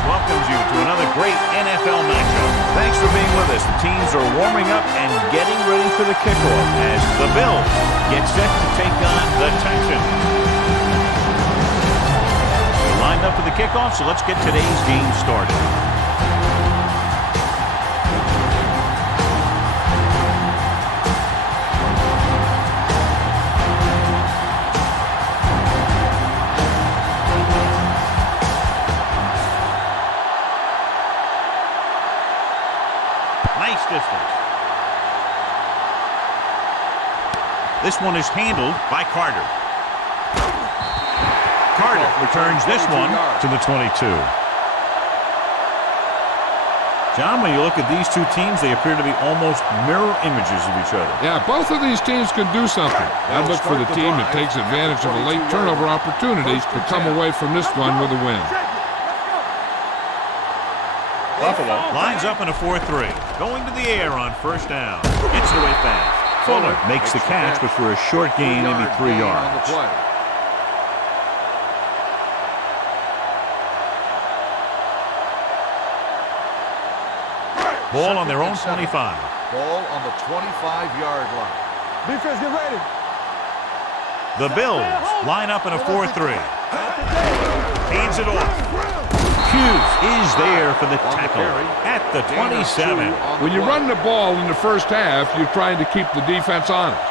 Sports welcomes you to another great NFL matchup. Thanks for being with us. The teams are warming up and getting ready for the kickoff as the Bills get set to take on the Texans. They're lined up for the kickoff, so let's get today's game started. Nice distance. This one is handled by Carter. Carter returns this one to the 22. John, when you look at these two teams, they appear to be almost mirror images of each other. Yeah, both of these teams can do something. I look for the team that takes advantage of the late turnover opportunities to come away from this one with a win. Buffalo lines up in a 4-3. Going to the air on first down. Gets it away fast. Fuller makes the catch, but for a short gain, maybe 3 yards. Ball on their own 25. Ball on the 25-yard line. Defense, get ready. The Bills line up in a 4-3. Hands it off. Hughes is there for the tackle at the 27. When you run the ball in the first half, you're trying to keep the defense honest.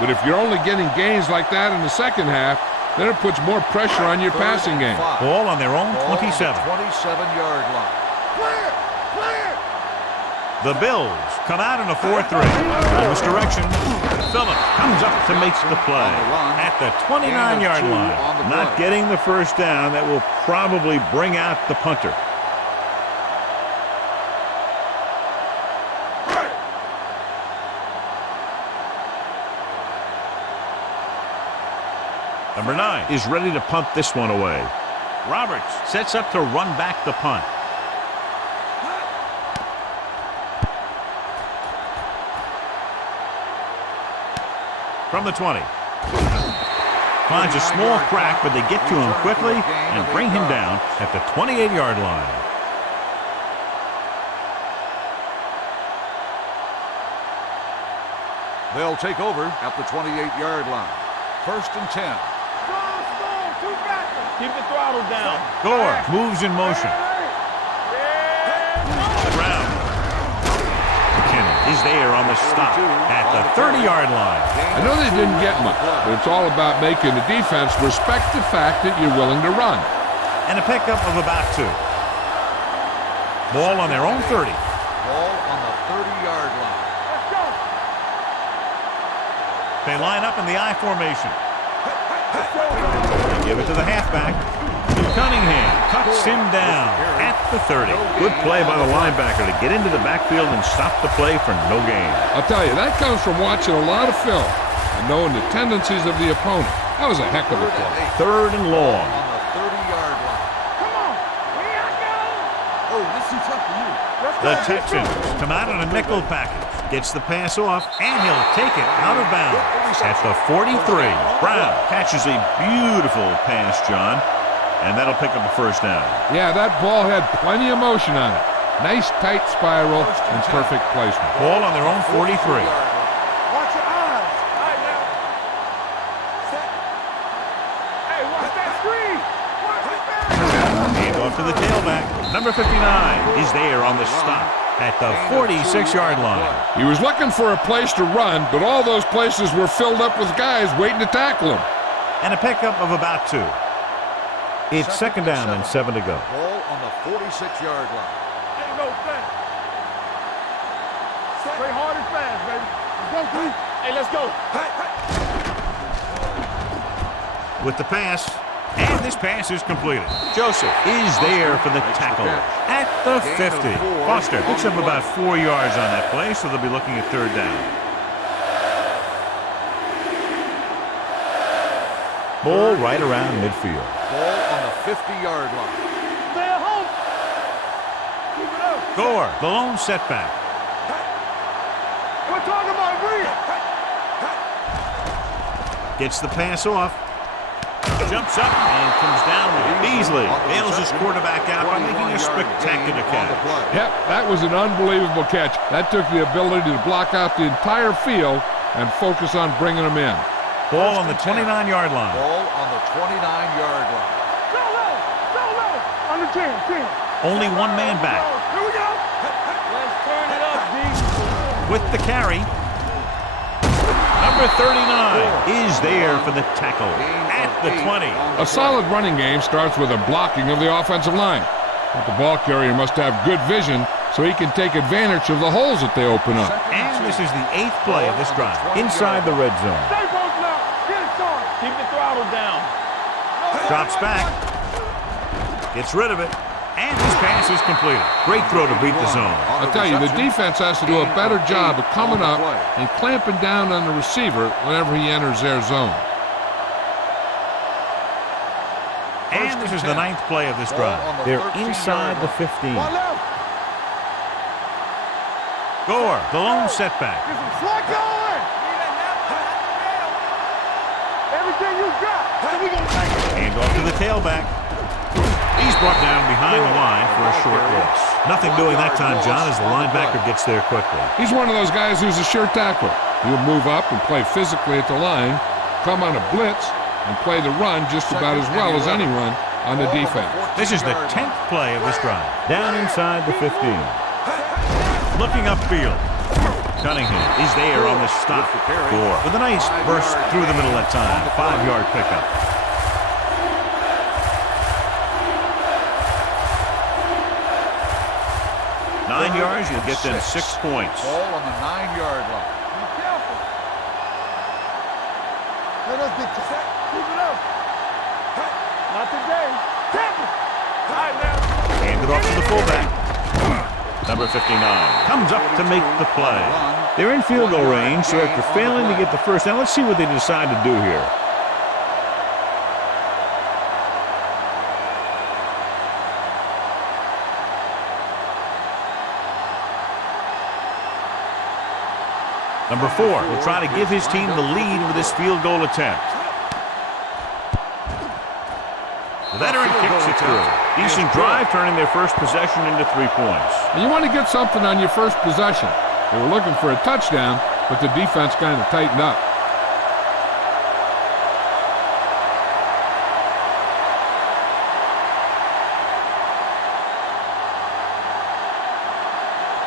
But if you're only getting gains like that in the second half, then it puts more pressure on your passing game. Ball on their own 27. 27-yard line. The Bills come out in a 4-3. In this direction. Phillips comes up to make the play at the 29-yard line. Not getting the first down. That will probably bring out the punter. Number 9 is ready to punt this one away. Roberts sets up to run back the punt. From the 20. Finds a small crack, but they get to him quickly and bring him down at the 28-yard line. They'll take over at the 28-yard line. 1st and 10. Keep the throttle down. Gore moves in motion. Brown. McKinnon is there on the stop at the 30-yard line. I know they didn't get much, but it's all about making the defense respect the fact that you're willing to run. And a pickup of about 2. Ball on their own 30. Ball on the 30-yard line. Let's go. They line up in the I formation. They give it to the halfback. Cunningham cuts him down at the 30. Good play by the linebacker to get into the backfield and stop the play for no gain. I'll tell you, that comes from watching a lot of film and knowing the tendencies of the opponent. That was a heck of a play. 3rd and long. On the 30-yard line. Come on. We got go. Oh, this is tough for you. The Texans come out in a nickel package. Gets the pass off, and he'll take it out of bounds at the 43. Brown catches a beautiful pass, John, and that'll pick up a first down. Yeah, that ball had plenty of motion on it. Nice tight spiral and perfect placement. Ball on their own 43. Watch your eyes. All right, now. Set. Hey, watch that screen. Watch it back. Hand off to the tailback. Number 59 is there on the stop at the 46-yard line. He was looking for a place to run, but all those places were filled up with guys waiting to tackle him. And a pickup of about 2. It's 2nd down and 7 to go. Ball on the 46-yard line. Ain't no thing. Play hard and fast, baby. Let's go, hey, let's go. With the pass, and this pass is completed. Joseph is there for the tackle at the 50. Foster picks up about 4 yards on that play, so they'll be looking at 3rd down. Ball right around midfield. Ball on the 50-yard line. Stay at home. Keep it up. Gore, the lone setback. We're talking about Green. Gets the pass off. jumps up and comes down with it. Beasley bails his quarterback out by making a spectacular catch. Yep, that was an unbelievable catch. That took the ability to block out the entire field and focus on bringing them in. Ball on the 29-yard line. Ball on the 29-yard line. Go low. Under 10. Only one man back. Here we go. Let's turn it up, D. With the carry. Number 39 is there for the tackle at the 20. A solid running game starts with a blocking of the offensive line. But the ball carrier must have good vision so he can take advantage of the holes that they open up. And this is the 8th play of this drive inside the red zone. Stay both now. Get it started. Keep the throttle down. Drops back. Gets rid of it. And his pass is completed. Great throw to beat the zone. I tell you, the defense has to do a better job of coming up and clamping down on the receiver whenever he enters their zone. And this is the 9th play of this drive. They're inside the 15. Gore, the lone setback. Get some slack going. Everything you got. So we gonna take it. Hand off to the tailback. He's brought down behind the line for a short loss. Nothing doing that time, John, as the linebacker gets there quickly. He's one of those guys who's a sure tackler. He'll move up and play physically at the line, come on a blitz, and play the run just about as well as anyone on the defense. This is the 10th play of this drive. Down inside the 15. Looking upfield. Cunningham is there on the stop. Gore with a nice burst through the middle that time. 5-yard pickup. Nine yards, you'll get them 6 points. Ball on the 9-yard line. Be careful. Let us get set. Keep it up. Not today. Tap it. All right, now. Hand it off to the fullback. Number 59 comes up to make the play. They're in field goal range, so after failing to get the first down, let's see what they decide to do here. Number 4 will try to give his team the lead with this field goal attempt. The veteran kicks it through. Decent drive, turning their first possession into 3 points. And you want to get something on your first possession. They were looking for a touchdown, but the defense kind of tightened up.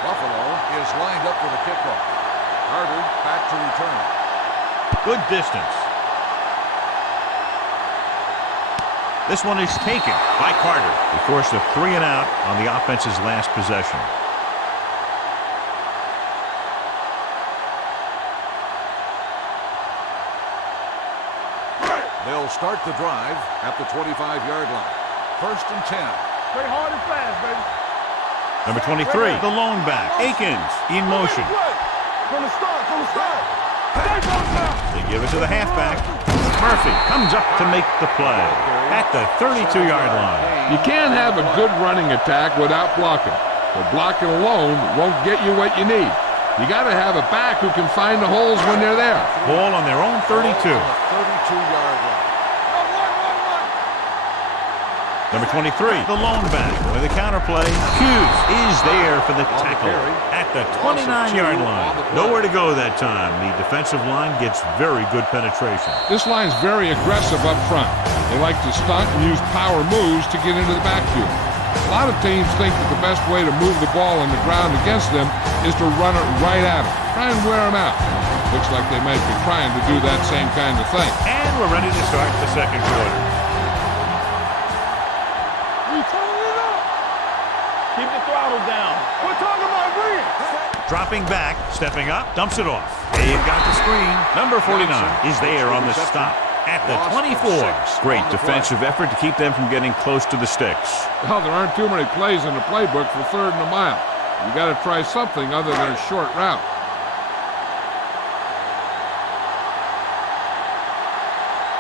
Buffalo is lined up for the kickoff. Carter back to return. Good distance. This one is taken by Carter. They forced a 3 and out on the offense's last possession. They'll start the drive at the 25-yard line. 1st and 10. Play hard and fast, baby. Number 23, the lone back. Akins in motion. From the start. Stay both now. They give it to the halfback. Murphy comes up to make the play at the 32-yard line. You can't have a good running attack without blocking. But blocking alone won't get you what you need. You got to have a back who can find the holes when they're there. Ball on their own 32. 32-yard line. Number 23, the lone back with a counterplay. Hughes is there for the tackle at the 29-yard line. Nowhere to go that time. The defensive line gets very good penetration. This line's very aggressive up front. They like to stunt and use power moves to get into the backfield. A lot of teams think that the best way to move the ball on the ground against them is to run it right at them. Try and wear them out. Looks like they might be trying to do that same kind of thing. And we're ready to start the second quarter. Keep the throttle down. We're talking about bring it. Dropping back, stepping up, dumps it off. They've got the screen. Number 49 is there on the stop at the 24. Great defensive effort to keep them from getting close to the sticks. Well, there aren't too many plays in the playbook for 3rd and a mile. You got to try something other than a short route.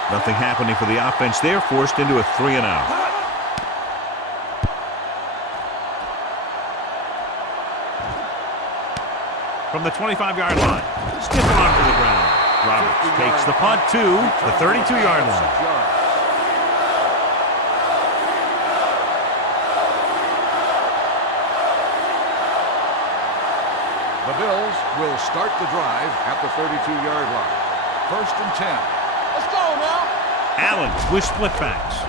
Nothing happening for the offense there, forced into a 3 and out. From the 25-yard line, stiff arm to the ground. Roberts takes the punt to the 32-yard line. Bills will start the drive at the 32-yard line. 1st and 10. Let's go now. Allen with split backs.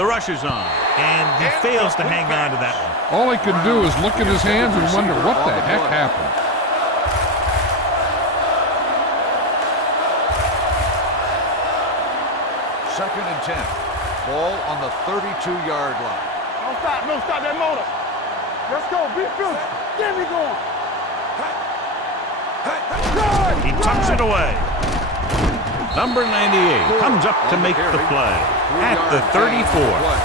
The rush is on, and he fails to hang on to that one. All he can do is look at his hands and wonder what the heck happened. 2nd and 10. Ball on the 32-yard line. Don't stop that motor. Let's go, be feeling. Get me going. He tucks it away. Number 98 comes up to make the play at the 34.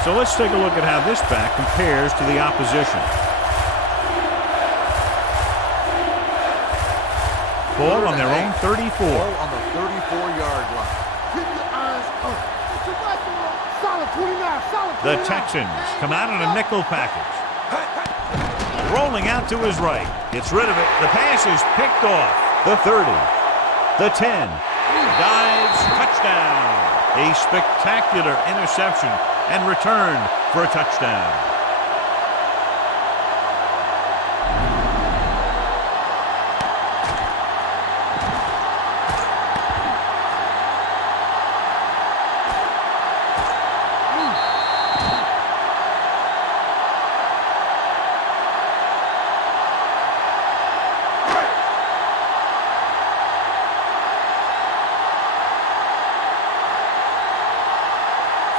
So let's take a look at how this back compares to the opposition. Ball on their own 34. Ball on the 34-yard line. Keep your eyes up. Solid 29, solid 29. The Texans come out in a nickel package. Rolling out to his right. Gets rid of it. The pass is picked off. The 30. The 10. Dives. Touchdown. A spectacular interception and return for a touchdown.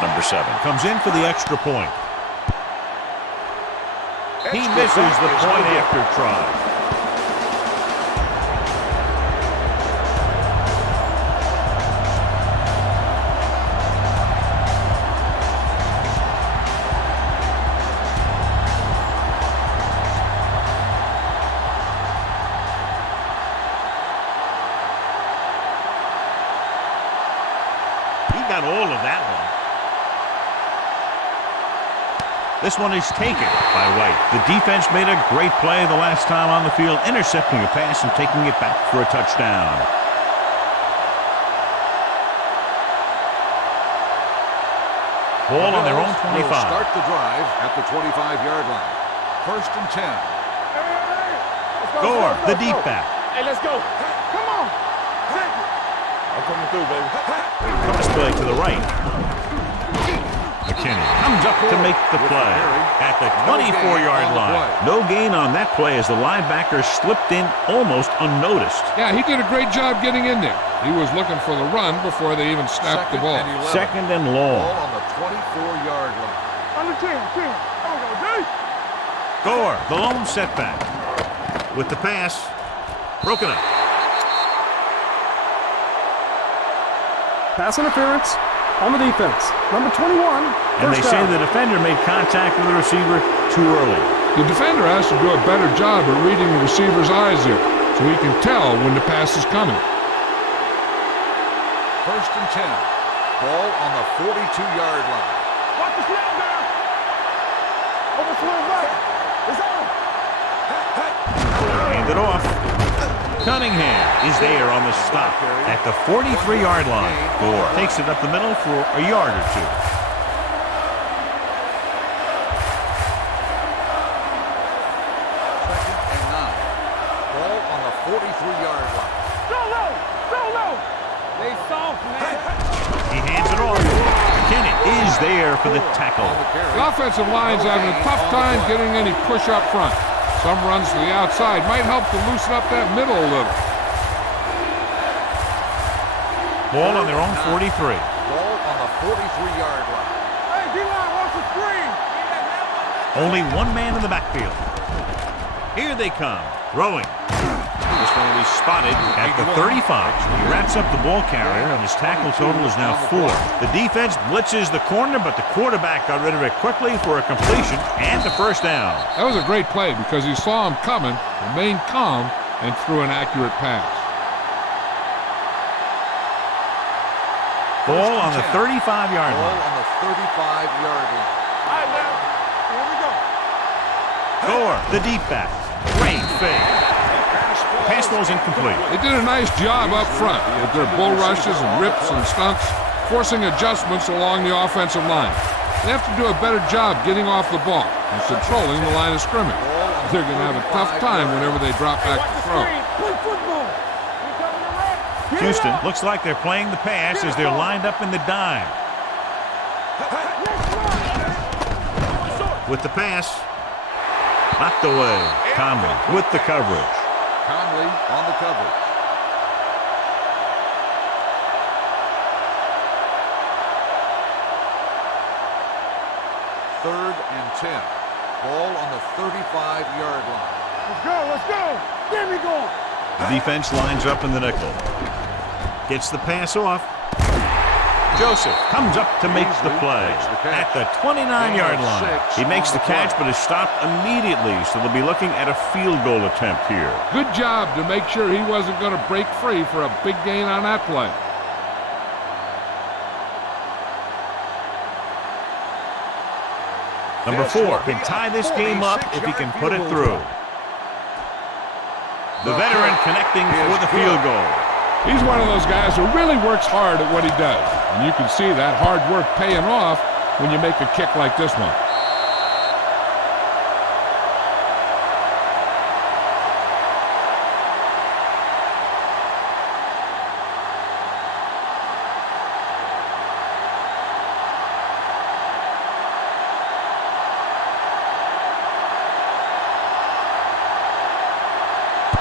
Number 7 comes in for the extra point. He misses the point after try. He got all of that one. This one is taken by White. The defense made a great play the last time on the field, intercepting a pass and taking it back for a touchdown. Ball on their own 25. Will start the drive at the 25-yard line. 1st and 10. Gore, the deep back. Hey, let's go. Come on. Take it. I'm coming through, baby. Cross play to the right. McKinney comes up to make the play at the 24-yard line. No gain on that play as the linebacker slipped in almost unnoticed. Yeah, he did a great job getting in there. He was looking for the run before they even snapped the ball. 2nd and long. Ball on the 24-yard line. Under 10. There we go, D. Gore, the lone setback. With the pass, broken up. Pass interference on the defense. Number 21. And they say the defender made contact with the receiver too early. The defender has to do a better job of reading the receiver's eyes here so he can tell when the pass is coming. 1st and 10. Ball on the 42-yard line. Watch the slam down. Over swing back. It's on. Hand it off. Cunningham is there on the stop at the 43-yard line. Gore takes it up the middle for a yard or two. 2nd and 9. Ball on the 43-yard line. Go low. They soft, man. He hands it off. McKinney is there for the tackle. The offensive line's having a tough time getting any push up front. Some runs to the outside might help to loosen up that middle a little. Ball on their own 43. Ball on the 43-yard line. Hey, D-line, watch the screen. Only one man in the backfield. Here they come, throwing. This one will be spotted at the 35. He wraps up the ball carrier, and his tackle total is now 4. The defense blitzes the corner, but the quarterback got rid of it quickly for a completion and the first down. That was a great play because he saw him coming, remained calm, and threw an accurate pass. Ball on the 35-yard Ball line. on the 35-yard line. All right, now. Here we go. Gore, the deep back. Great fake. Pass ball's incomplete. They did a nice job up front with their bull rushes and rips and stunts, forcing adjustments along the offensive line. They have to do a better job getting off the ball and controlling the line of scrimmage. they're going to have a tough time whenever they drop back to throw. Play football. We coming to run. Get it Houston up. looks like they're playing the pass as they're lined up in the dime. With the pass, knocked away. Conley with the coverage. Conley on the coverage. Third and 10. Ball on the 35-yard line. Let's go. Let's go. Get me going. The defense lines up in the nickel. Gets the pass off. Joseph comes up to make the play at the 29-yard line. He makes the catch, but is stopped immediately, so they'll be looking at a field goal attempt here. Good job to make sure he wasn't going to break free for a big gain on that play. Number 4 can tie this game up if he can put it through. The veteran connecting for the field goal. He's one of those guys who really works hard at what he does. And you can see that hard work paying off when you make a kick like this one.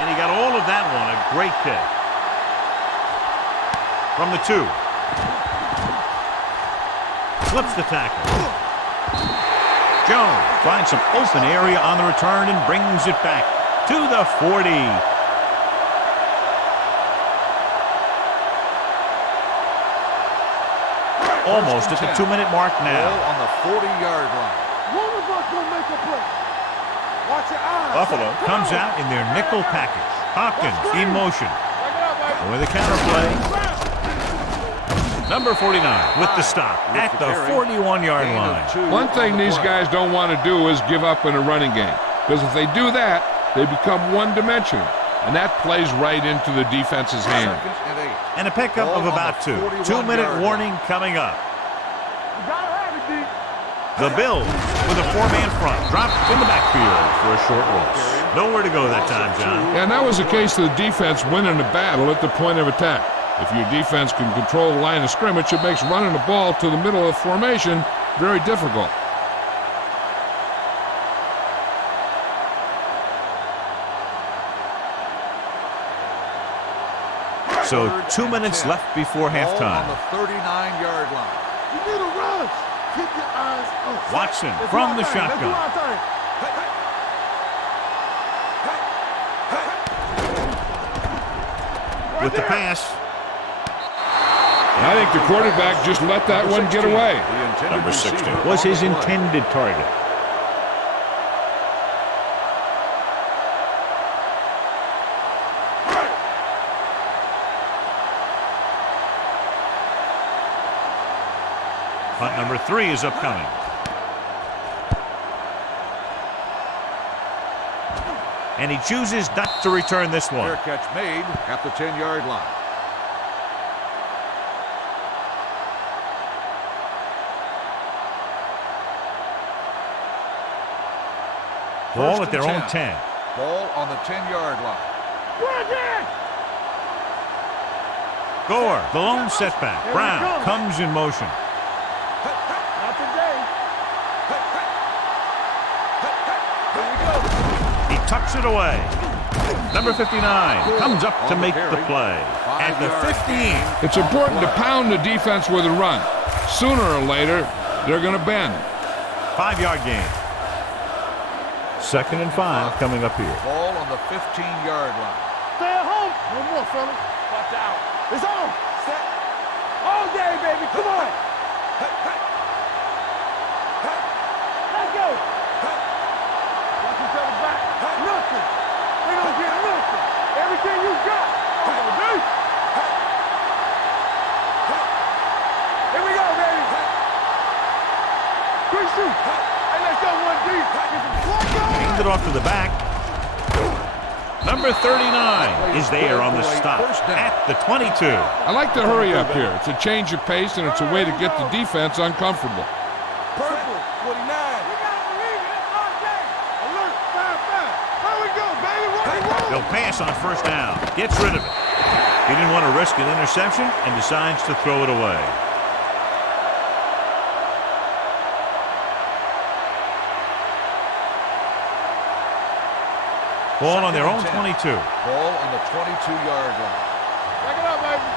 And he got all of that one. A great kick. From the 2. Flips the tackle. Jones finds some open area on the return and brings it back to the 40. Almost at the 2-minute mark now. Ball on the 40-yard line. One of us gonna make a play. Watch your eyes. Buffalo comes out in their nickel package. Hopkins in motion. With the counterplay. Number 49 with the stop at the 41-yard line. One thing these guys don't want to do is give up in a running game. Because if they do that, they become one-dimensional. And that plays right into the defense's hand. And a pickup of about 2. 2-minute warning coming up. You gotta have it, D. The Bills with a 4-man front. Dropped in the backfield for a short loss. Nowhere to go that time, John. And that was a case of the defense winning the battle at the point of attack. If your defense can control the line of scrimmage, it makes running the ball to the middle of the formation very difficult. So 2 minutes left before halftime. On the 39-yard line. You need a rush. Keep your eyes open. Watson from the shotgun. With the pass. I think the quarterback just let that one get away. Number 60 was his intended target. Punt number 3 is upcoming. And he chooses not to return this one. Fair catch made at the 10-yard line. Ball at their own 10. Ball on the 10-yard line. Gore, the lone setback. Brown comes in motion. Not today. He tucks it away. Number 59 comes up to make the play. At the 15. It's important to pound the defense with a run. Sooner or later, they're going to bend. 5-yard gain. 2nd and 5 coming up here. Ball on the 15-yard line. Stay at home. No more, fella. Watch out. It's on. Set. All day, baby. Come on. Let's go. Watch each other back. Nothing. They don't get nothing. Everything you got. Come on, dude. Here we go, baby. Quick shoot. Hey, let's go, 1D. Hand it off to the back. Number 39 is there on the stop at the 22. I like to hurry up here. It's a change of pace, and it's a way to get the defense uncomfortable. Purple, 49. We gotta believe it. It's our day. Alert, 5-5. They'll pass on first down. Gets rid of it. He didn't want to risk an interception and decides to throw it away. Ball on their own 22. Ball on the 22-yard line. Back it up, baby.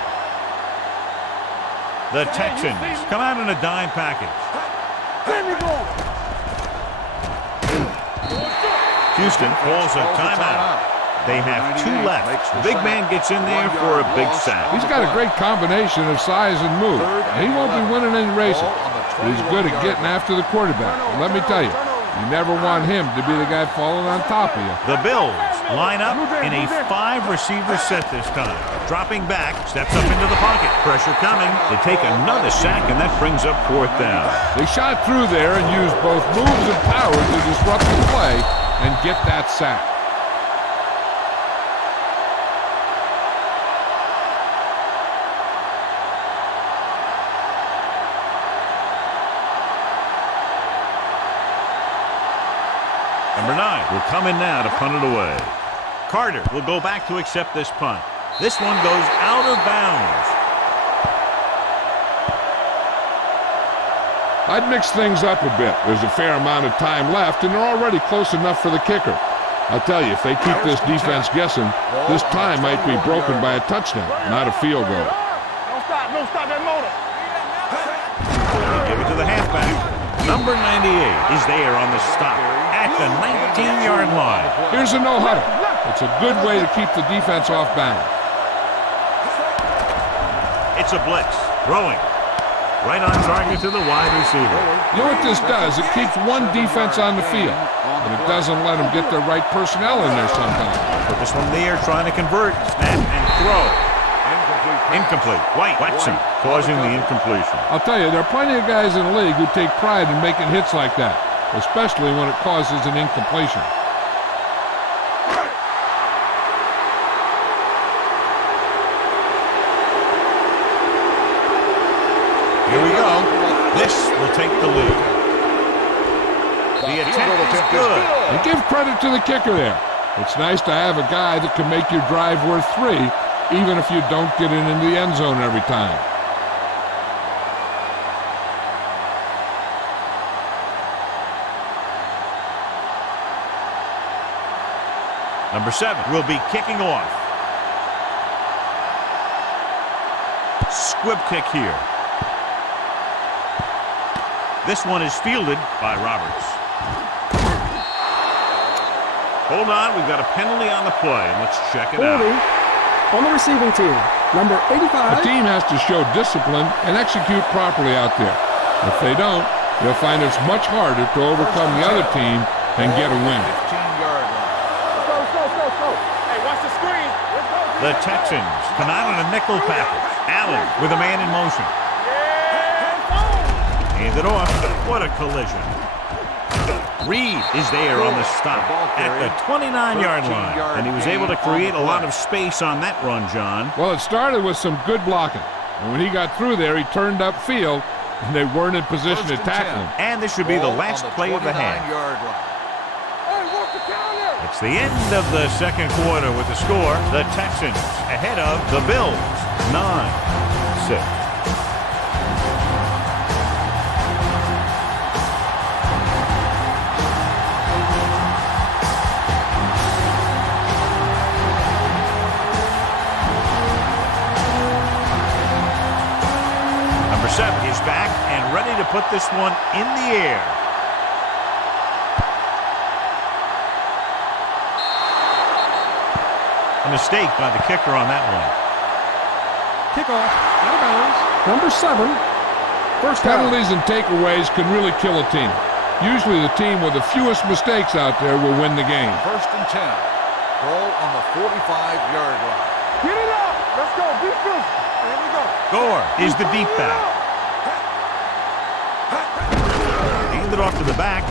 The Texans come out in a dime package. Let me go. Houston calls a timeout. They have 2 left. The big man gets in there for a big sack. He's got a great combination of size and move. He won't be winning any races, but he's good at getting after the quarterback. And let me tell you, you never want him to be the guy falling on top of you. The Bills line up in a 5-receiver set this time. Dropping back, steps up into the pocket. Pressure coming. They take another sack, and that brings up 4th down. They shot through there and used both moves and power to disrupt the play and get that sack. Number 9 will come in now to punt it away. Carter will go back to accept this punt. This one goes out of bounds. I'd mix things up a bit. There's a fair amount of time left, and they're already close enough for the kicker. I'll tell you, if they keep this defense guessing, this time might be broken by a touchdown, not a field goal. Don't stop that motor. They give it to the halfback. Number 98 is there on the stop at the 19-yard line. Here's a no-huddle. It's a good way to keep the defense off balance. It's a blitz. Throwing. Right on target to the wide receiver. You know what this does? It keeps one defense on the field, but it doesn't let them get the right personnel in there sometimes. Put this one there, trying to convert. Snap and throw. Incomplete. White whacks him, causing the incompletion. I'll tell you, there are plenty of guys in the league who take pride in making hits like that, especially when it causes an incompletion. Here we go. This will take the lead. The attempt is good. And give credit to the kicker there. It's nice to have a guy that can make your drive worth 3, even if you don't get it into the end zone every time. Number 7 will be kicking off. Squib kick here. This one is fielded by Roberts. Hold on, we've got a penalty on the play. Let's check it out. On the receiving team, number 85. The team has to show discipline and execute properly out there. If they don't, they'll find it's much harder to overcome the other team and get a win. 15-yard line. Let's go. Hey, watch the screen. Let's go. The Texans come out on a nickel package. Allen with a man in motion. Hand it off. What a collision. Reed is there on the stop at the 29-yard line. And he was able to create a lot of space on that run, John. Well, it started with some good blocking. And when he got through there, he turned upfield, and they weren't in position to tackle him. And this should be the last play of the half. It's the end of the second quarter with the score. The Texans ahead of the Bills, 9-6. Number 7 is back and ready to put this one in the air. A mistake by the kicker on that one. Kickoff, out of bounds. Number 7, first down. Penalties and takeaways can really kill a team. Usually the team with the fewest mistakes out there will win the game. 1st and 10. Ball on the 45-yard line. Get it up. Let's go. Be physical. Here we go. Gore is the deep back. Handed off to the back.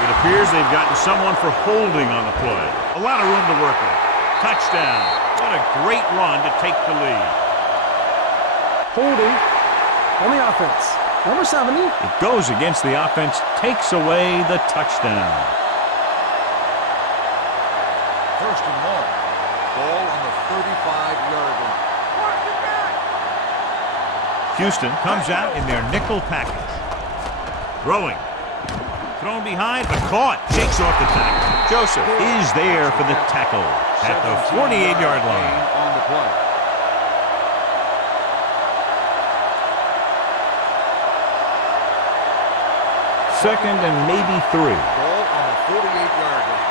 It appears they've gotten someone for holding on the play. A lot of room to work with. Touchdown. What a great run to take the lead. Holding on the offense. Number 70. It goes against the offense, takes away the touchdown. first and 1. Ball on the 35-yard line. Houston comes out in their nickel package. Throwing. Thrown behind, but caught. Shakes off the tackle. Joseph is there for the tackle at the 48-yard line. On the play. Second and maybe 3. Ball on the 48-yard line.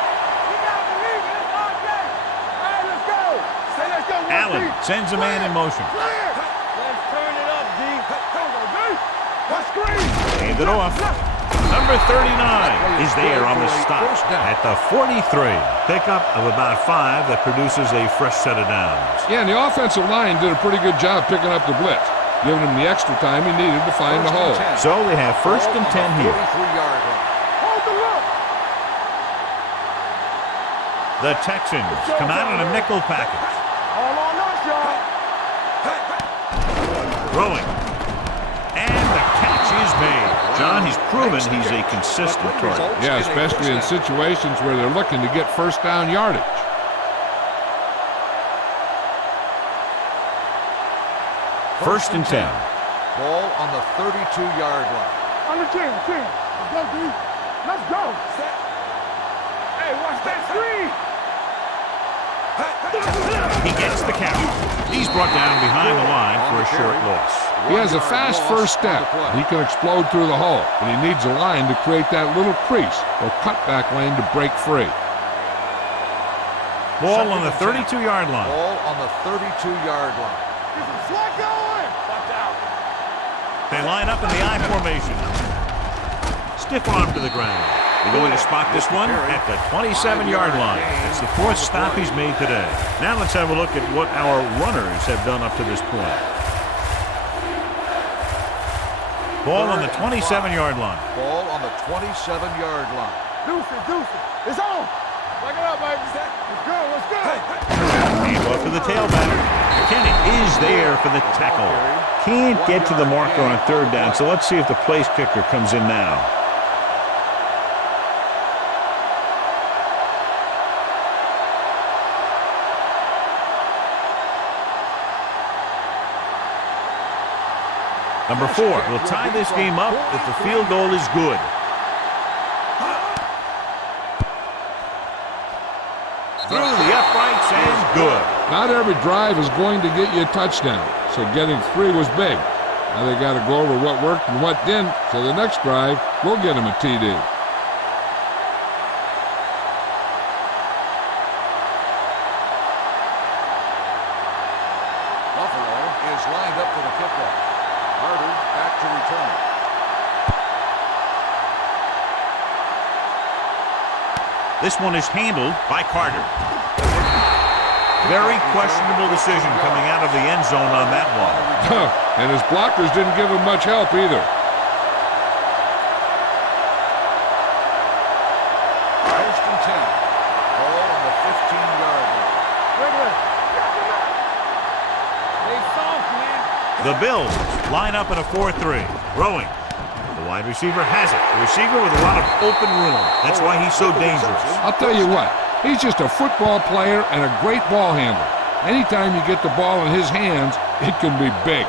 Allen sends a man in motion. Let's turn it up, D. Let's screen. Hand it off. Number 39 is there on the stop at the 43. Pickup of about 5 that produces a fresh set of downs. Yeah, and the offensive line did a pretty good job picking up the blitz, giving him the extra time he needed to find the hole. So they have first and 10 here. 43-yard line. Hold the look. The Texans come out in a nickel package. All on us, y'all. Throwing. And the catch is made. John, he's proven he's a consistent target. Yeah, especially in situations where they're looking to get first down yardage. First and 10. Ball on the 32-yard line. On the 10. Let's go, D. Let's go. Hey, watch that screen. He gets the count. He's brought down behind the line for a short loss. He has a fast first step. He can explode through the hole, but he needs a line to create that little crease or cutback lane to break free. Ball on the 32-yard line. Ball on the 32-yard line. Get some slack going. Watch out. They line up in the I formation. Stiff arm to the ground. They're going to spot this one at the 27-yard line. It's the 4th stop he's made today. Now let's have a look at what our runners have done up to this point. Ball on the 27-yard line. Ball on the 27-yard line. Deuce it. It's on. Back it up, baby. Let's go. Hand off to the tailback. McKinney is there for the tackle. Can't get to the marker on 3rd down, so let's see if the place kicker comes in now. Number 4 will tie this game up if the field goal is good. Through the uprights and good. Not every drive is going to get you a touchdown, so getting 3 was big. Now they got to go over what worked and what didn't, so the next drive will get them a TD. Buffalo is lined up for the kickoff. Carter back to return. This one is handled by Carter. Very questionable decision coming out of the end zone on that one. And his blockers didn't give him much help either. First and 10. Ball on the 15-yard line. They soft, man. The Bills line up in a 4-3. Throwing. The wide receiver has it. The receiver with a lot of open room. That's why he's so dangerous. I'll tell you what, he's just a football player and a great ball handler. Anytime you get the ball in his hands, it can be big.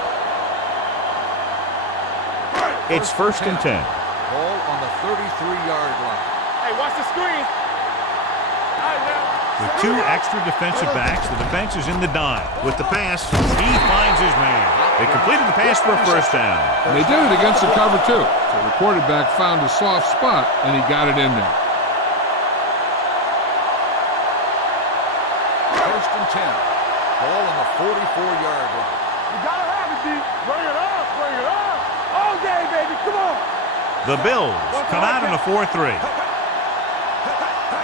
It's first and 10. Ball on the 33-yard line. Hey, watch the screen. All right, now. With 2 extra defensive backs, the defense is in the dime. With the pass, he finds his man. They completed the pass for a first down. And they did it against the cover, too. So the quarterback found a soft spot, and he got it in there. First and 10. Ball on the 44-yard line. You gotta have it, D. Bring it up. All day, baby. Come on. The Bills come out in a 4-3.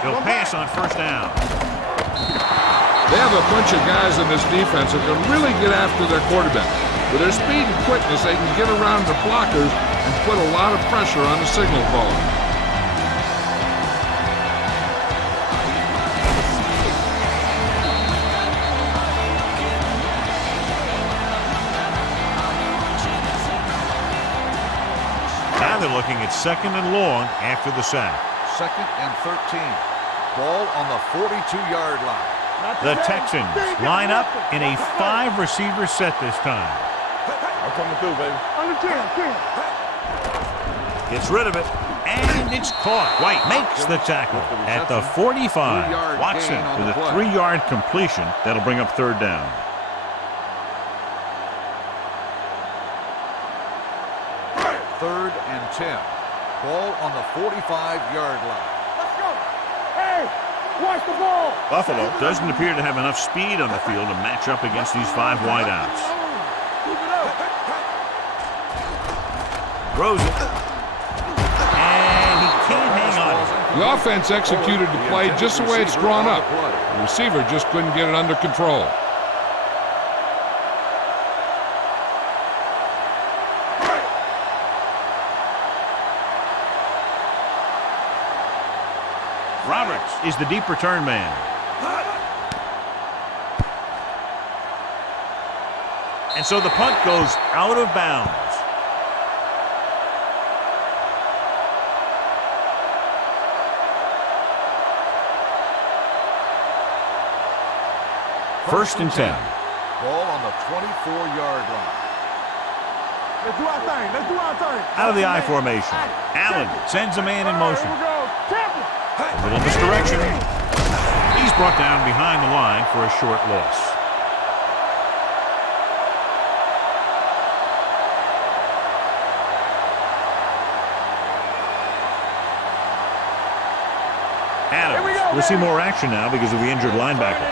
They'll pass on first down. They have a bunch of guys in this defense that can really get after their quarterback. With their speed and quickness, they can get around the blockers and put a lot of pressure on the signal caller. Now they're looking at 2nd and long after the sack. 2nd and 13. Ball on the 42-yard line. The Texans line up in a 5-receiver set this time. I'm coming through, baby. Under 10. Gets rid of it, and it's caught. White makes the tackle at the 45. Watson with a 3-yard completion. That'll bring up third down. Third and 10. Ball on the 45-yard line. Let's go. Hey, watch the ball. Buffalo doesn't appear to have enough speed on the field to match up against these 5 wideouts. Keep it up. Throws it. And he can't hang on. The offense executed the play just the way it's drawn up. The receiver just couldn't get it under control. Roberts is the deep return man. And so the punt goes out of bounds. First and 10. Ball on the 24-yard line. Let's do our thing. Let's do our thing. Out of the I formation. Allen sends a man in motion. Here we go. Tampa. A little misdirection. He's brought down behind the line for a short loss. Adams will see more action now because of the injured linebacker.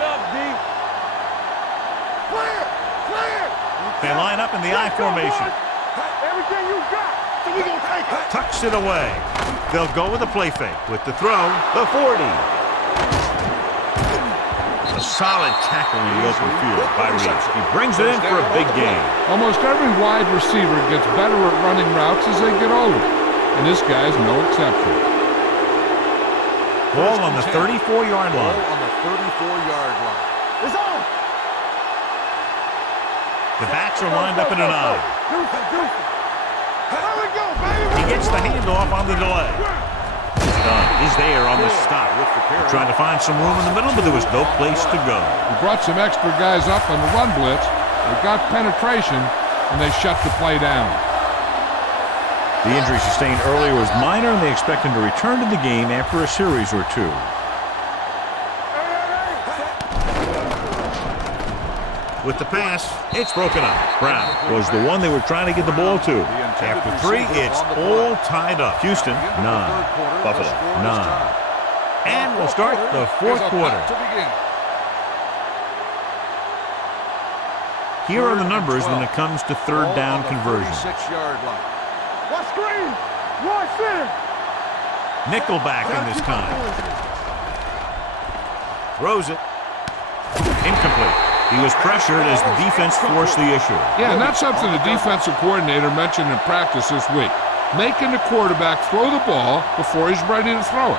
They line up in the I formation. Everything you got. So we gonna take it. Tucks it away. They'll go with a play fake. With the throw, the 40. A solid tackle in the open field by Reeves. He brings it in for a big gain. Almost every wide receiver gets better at running routes as they get older, and this guy's no exception. Ball on the 34-yard line. Ball on the 34-yard line. It's on. The backs are lined up in an I. There we go, baby. He gets the handoff on the delay. Dunn is there on the stop. Trying to find some room in the middle, but there was no place to go. He brought some extra guys up on the run blitz. They got penetration, and they shut the play down. The injury sustained earlier was minor, and they expect him to return to the game after a series or two. With the pass, it's broken up. Brown was the one they were trying to get the ball to. After 3, it's all tied up. Houston, 9. Buffalo, 9. And we'll start the fourth quarter. Here are the numbers when it comes to third down conversion. 6-yard line. One screen. One center. Nickelback in this time. Throws it. Incomplete. He was pressured as the defense forced the issue. Yeah, and that's something the defensive coordinator mentioned in practice this week. Making the quarterback throw the ball before he's ready to throw it.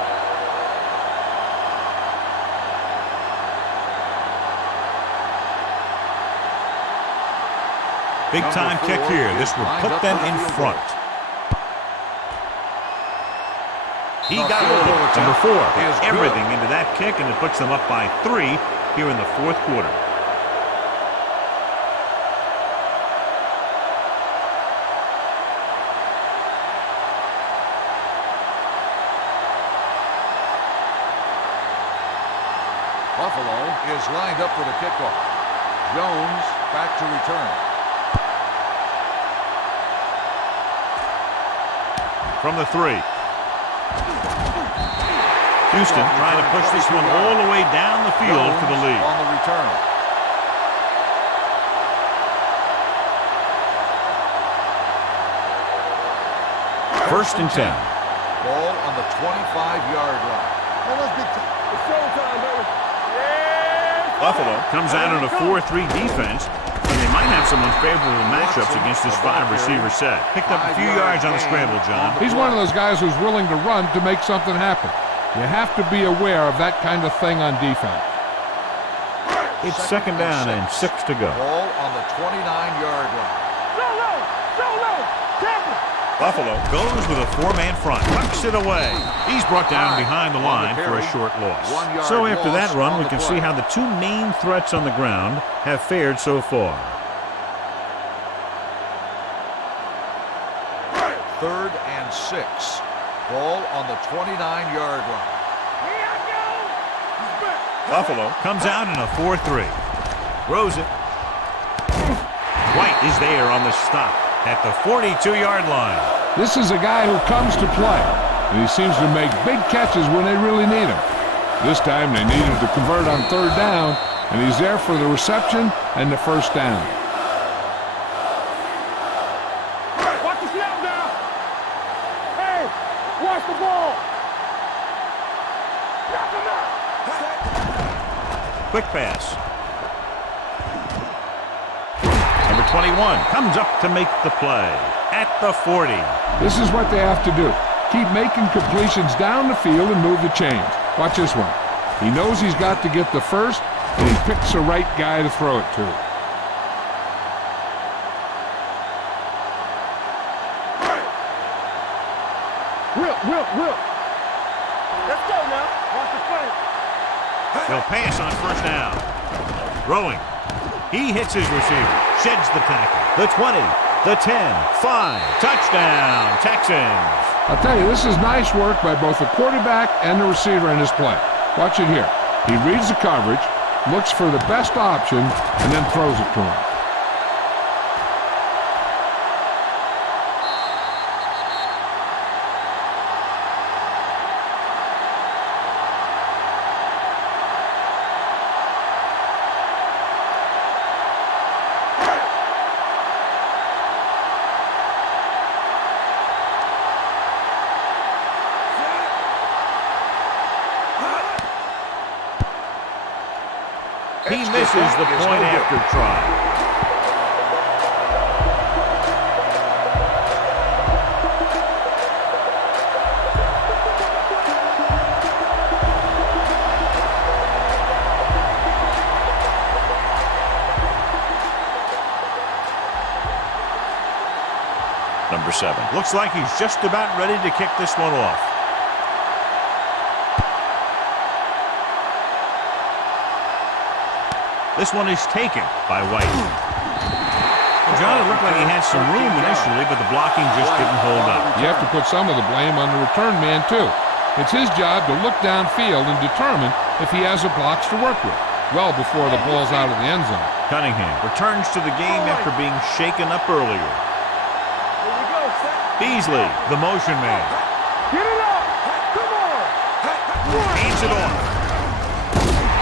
Big time kick here. This would put them in front. He got over number 4. Everything into that kick, and it puts them up by 3 here in the fourth quarter. Buffalo is lined up for the kickoff. Jones back to return. From the 3. Houston trying to push this one all the way down the field for the lead. On the return. First and 10. Ball on the 25-yard line. It's showtime, baby. Yes. Buffalo comes out in a 4-3 defense, and they might have some unfavorable matchups against this 5-receiver set. Picked up a few yards on the scramble, John. He's one of those guys who's willing to run to make something happen. You have to be aware of that kind of thing on defense. It's second down and 6 to go. Ball on the 29-yard line. Solo. Tampa. Buffalo goes with a four-man front, tucks it away. He's brought down behind the line for a short loss. So after that run, we can see how the two main threats on the ground have fared so far. 3rd and 6. Ball on the 29-yard line. Buffalo comes out in a 4-3. Throws it. White is there on the stop at the 42-yard line. This is a guy who comes to play, and he seems to make big catches when they really need him. This time they needed to convert on 3rd down, and he's there for the reception and the 1st down. Watch the snap now. Hey, watch the ball. Snap him out. Quick pass. Number 21 comes up to make the play at the 40. This is what they have to do. Keep making completions down the field and move the chains. Watch this one. He knows he's got to get the first, and he picks the right guy to throw it to. Will. Let's go now. Watch the play. They'll pass on 1st down. Throwing. He hits his receiver. Sheds the tackle. The 20. The 10. 5. Touchdown, Texans. I'll tell you, this is nice work by both the quarterback and the receiver in this play. Watch it here. He reads the coverage, looks for the best option, and then throws it to him. He misses the point after try. Number 7. Looks like he's just about ready to kick this one off. This one is taken by White. John, it looked like he had some room initially, but the blocking just didn't hold up. You have to put some of the blame on the return man, too. It's his job to look downfield and determine if he has the blocks to work with, well before the ball's out of the end zone. Cunningham returns to the game after being shaken up earlier. Here we go, set. Beasley, the motion man. Get it up. Come on. Hands it off.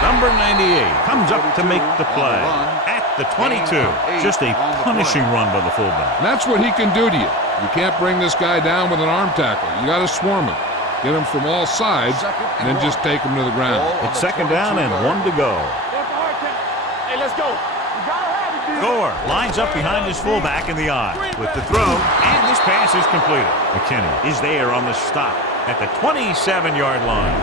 Number 98 comes up to make the play at the 22. Just a punishing run by the fullback. And that's what he can do to you. You can't bring this guy down with an arm tackle. You got to swarm him. Get him from all sides, and then just take him to the ground. It's 2nd down and 1 to go. Hey, let's go. You gotta have it, dude. Gore lines up behind his fullback in the eye with the throw, and this pass is completed. McKinney is there on the stop at the 27-yard line.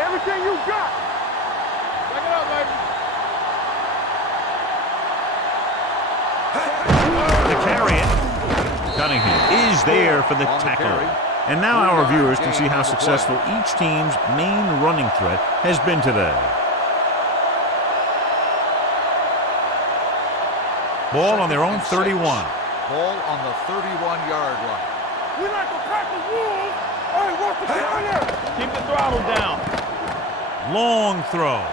Everything you got. Back it up, baby. To carry it, Cunningham is there for the tackle. And now our viewers can see how successful each team's main running threat has been today. Ball on their own 31. Ball on the 31-yard line. We like to pack the wolves. Hey, what's the carrier? Keep the throttle down. Long throw.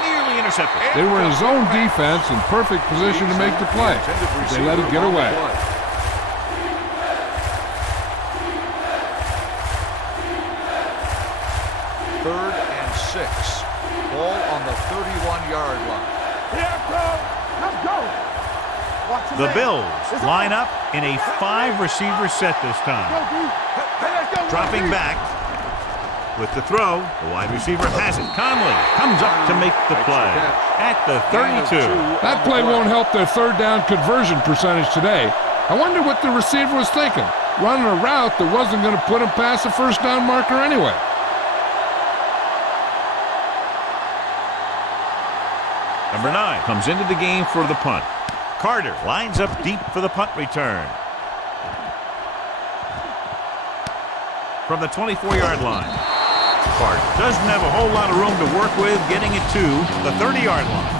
Nearly intercepted. They were in zone defense in perfect position to make the play. They let it get away. 3rd and 6. Ball on the 31-yard line. Here, let's go. Watch The Bills line up in a 5-receiver set this time. Dropping back. With the throw, the wide receiver has it. Conley comes up to make the play at the 32. That play won't help their 3rd down conversion percentage today. I wonder what the receiver was thinking. Running a route that wasn't going to put him past the 1st down marker anyway. Number 9 comes into the game for the punt. Carter lines up deep for the punt return. From the 24-yard line. Carter doesn't have a whole lot of room to work with, getting it to the 30-yard line.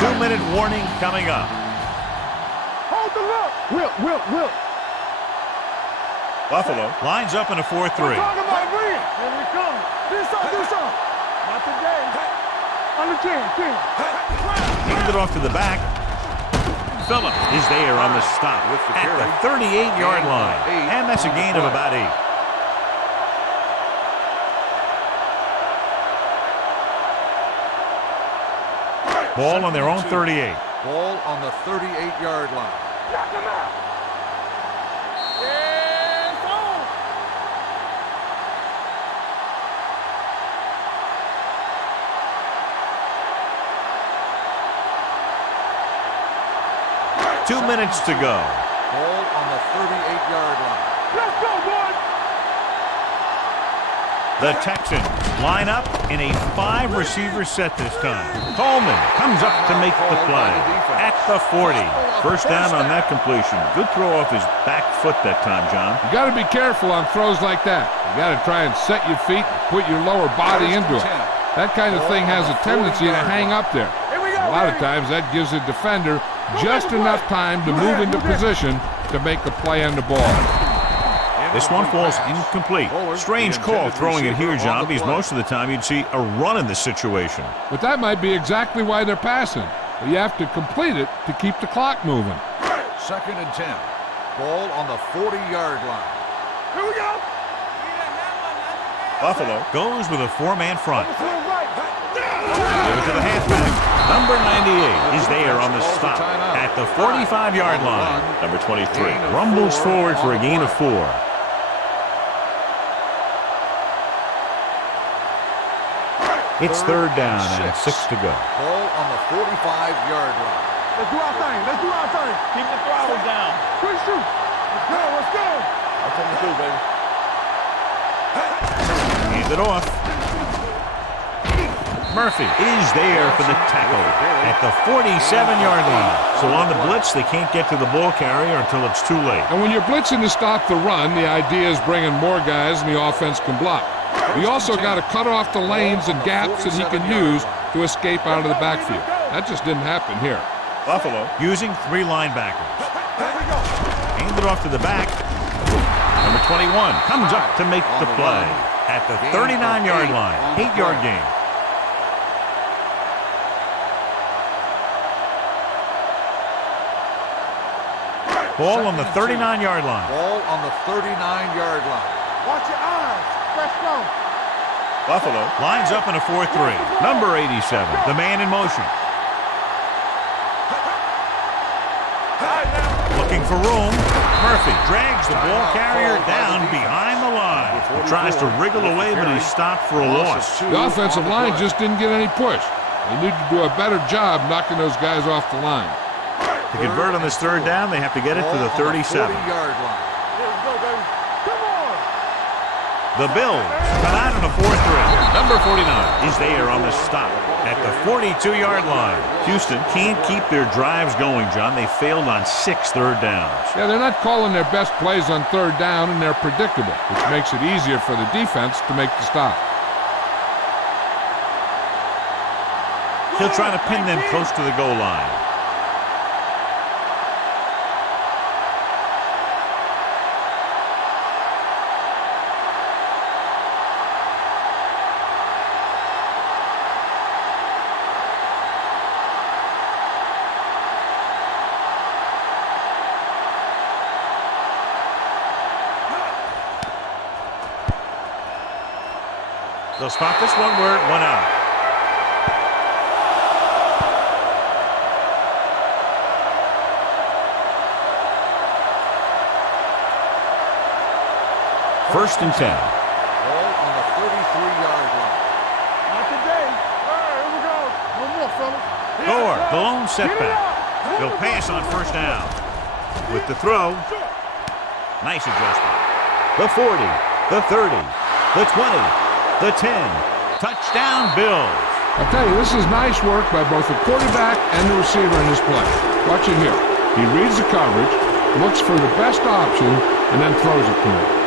Two-minute warning coming up. Hold the look. Will. Buffalo lines up in a 4-3. Talking about win. Here we come. Do something. Not today. Under 10. Handed it off to the back. Phillip is there on the stop at the 38-yard line. And that's a gain of about 8. Ball on their own 38. Ball on the 38-yard line. Knock him out. Yes, on. Two minutes to go. Ball on the 38-yard line. Let's go, boys. The Texans line up in a 5-receiver set this time. Coleman comes up to make the play at the 40. First down on that completion. Good throw off his back foot that time, John. You got to be careful on throws like that. You got to try and set your feet and put your lower body into it. That kind of thing has a tendency to hang up there. A lot of times that gives a defender just enough time to move into position to make a play on the ball. This one falls incomplete. Strange call throwing it here, John, because most of the time you'd see a run in this situation. But that might be exactly why they're passing. But you have to complete it to keep the clock moving. 2nd and 10. Ball on the 40-yard line. Here we go. Buffalo goes with a 4-man front. Give it to the halfback. Number 98 is there on the stop at the 45-yard line. Number 23 rumbles forward for a gain of 4. It's 3rd down and 6 to go. Ball on the 45-yard line. Let's do our thing. Keep the throttle down. Quick shoot. Let's go. That's what we do, baby. Hand it off. Murphy is there for the tackle at the 47-yard line. So on the blitz, they can't get to the ball carrier until it's too late. And when you're blitzing to stop the run, the idea is bringing more guys and the offense can block. We also got to cut off the lanes and gaps that he can use to escape out of the backfield. That just didn't happen here. Buffalo using 3 linebackers. Hand it off to the back. Number 21 comes up to make the play at the 39-yard line. 8-yard gain. Ball on the 39-yard line. Ball on the 39-yard line. Watch your eyes. Let's go. Buffalo lines up in a 4-3. Number 87, the man in motion. Looking for room. Murphy drags the ball carrier down behind the line. He tries to wriggle away, but he's stopped for a loss. The offensive line just didn't get any push. They need to do a better job knocking those guys off the line. To convert on this 3rd down, they have to get it to the 37. 40-yard line. Let's go, baby. Come on. The Bills come out in a 4-3. Number 49 is there on the stop at the 42-yard line. Houston can't keep their drives going, John. They failed on 6 third downs. Yeah, they're not calling their best plays on 3rd down, and they're predictable, which makes it easier for the defense to make the stop. He'll try to pin them close to the goal line. They'll spot this one where it went out. First and 10. Ball on the 33-yard line. Not today. All right, here we go. One more, fellas. Gore, the lone setback. He'll pass on first down. With the throw. Nice adjustment. The 40, the 30, the 20, the 10. Touchdown, Bills. I'll tell you, this is nice work by both the quarterback and the receiver in this play. Watch it here. He reads the coverage, looks for the best option, and then throws it to him.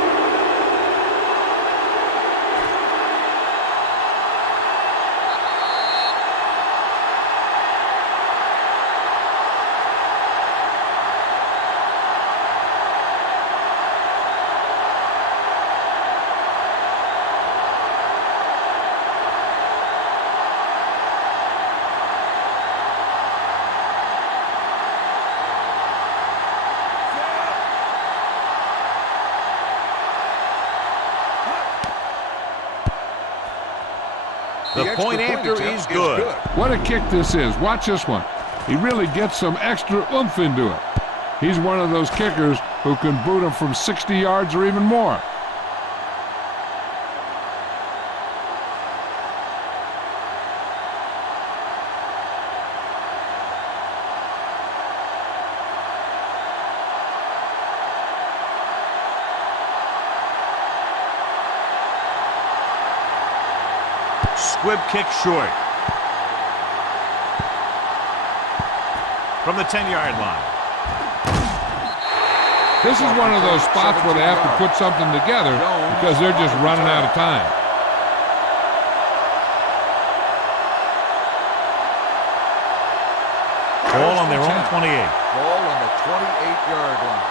The point after is good. What a kick this is. Watch this one. He really gets some extra oomph into it. He's one of those kickers who can boot him from 60 yards or even more. Squib kick short. From the 10-yard line. This is one of those spots where they have to put something together because they're just running out of time. Ball on their own 28. Ball on the 28-yard line.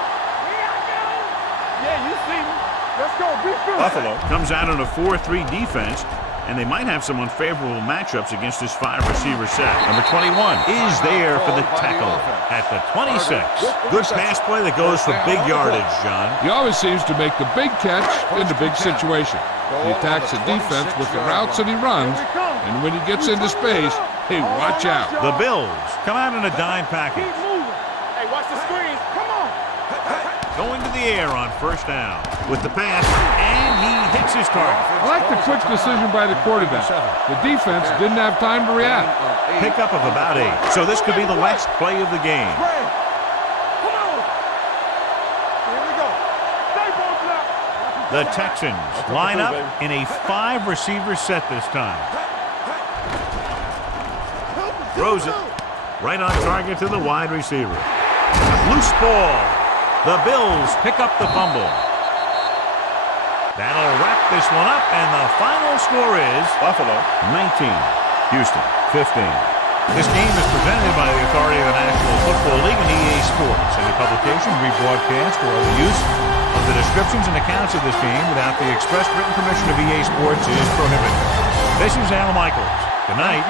Yeah, you see me. Let's go. Be good. Buffalo comes out in a 4-3 defense, and they might have some unfavorable matchups against this 5-receiver set. Number 21 is there for the tackle at the 26. Good pass play that goes for big yardage, John. He always seems to make the big catch in the big situation. He attacks the defense with the routes that he runs, and when he gets into space, hey, watch out. The Bills come out in a dime package. Keep moving. Hey, watch the screens. Come on. Going to the air on first down with the pass, and he hits his target. I like the quick decision by the quarterback. The defense didn't have time to react. Pickup of about 8. So this could be the last play of the game. Come on. Here we go. Stay posted up. The Texans line up in a 5-receiver set this time. Throws it right on target to the wide receiver. Loose ball. The Bills pick up the fumble. That'll wrap this one up, and the final score is Buffalo 19, Houston 15. This game is presented by the authority of the National Football League and EA Sports. Any publication, rebroadcast, or other use of the descriptions and accounts of this game without the express written permission of EA Sports is prohibited. This is Al Michaels. Good night.